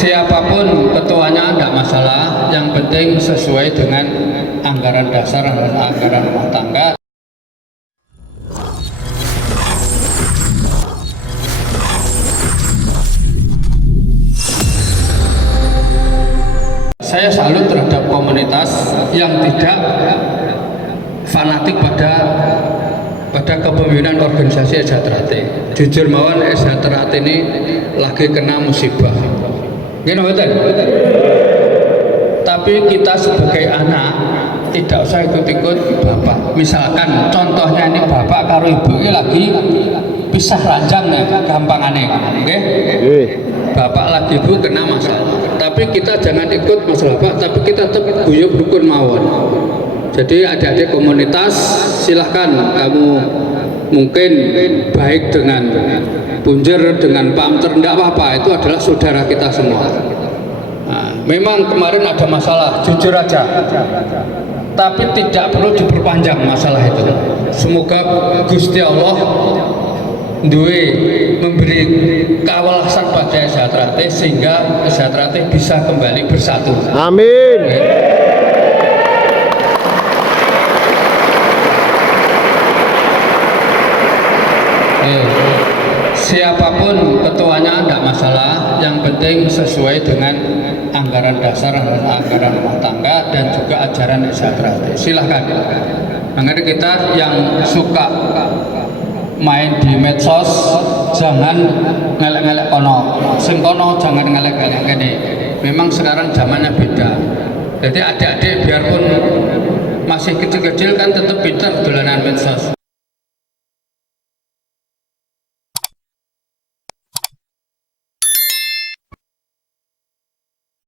Siapapun ketuanya tidak masalah, yang penting sesuai dengan anggaran dasar dan anggaran rumah tangga. Saya salut terhadap komunitas yang tidak fanatik pada kepemimpinan organisasi Ejaterate. Jujur mawon, Ejaterate ini lagi kena musibah. Gini betul. Tapi kita sebagai anak tidak usah ikut-ikut bapak. Misalkan contohnya ini bapak karo ibu ini lagi pisah ranjang nih, gampangannya, oke? Bapak lagi ibu kena masalah. Tapi kita jangan ikut masalah bapak, tapi kita tetap guyub rukun mawon. Jadi adik-adik komunitas, silahkan kamu mungkin baik dengan Punjer, dengan Pak Amter, tidak apa-apa, itu adalah saudara kita semua. Nah, memang kemarin ada masalah, jujur aja, tapi tidak perlu diperpanjang masalah itu. Semoga Gusti Allah memberi kewalasan pada Ejaterate sehingga Ejaterate bisa kembali bersatu. Amin. Siapapun ketuanya tidak masalah, yang penting sesuai dengan anggaran dasar dan anggaran rumah tangga dan juga ajaran Ejaterate. Silahkan. Makanya kita yang suka main di medsos jangan ngelek-ngelek kono, sing kono jangan ngelek-ngelek ini. Memang sekarang zamannya beda. Jadi adik-adik biarpun masih kecil-kecil kan tetap pintar dolanan medsos.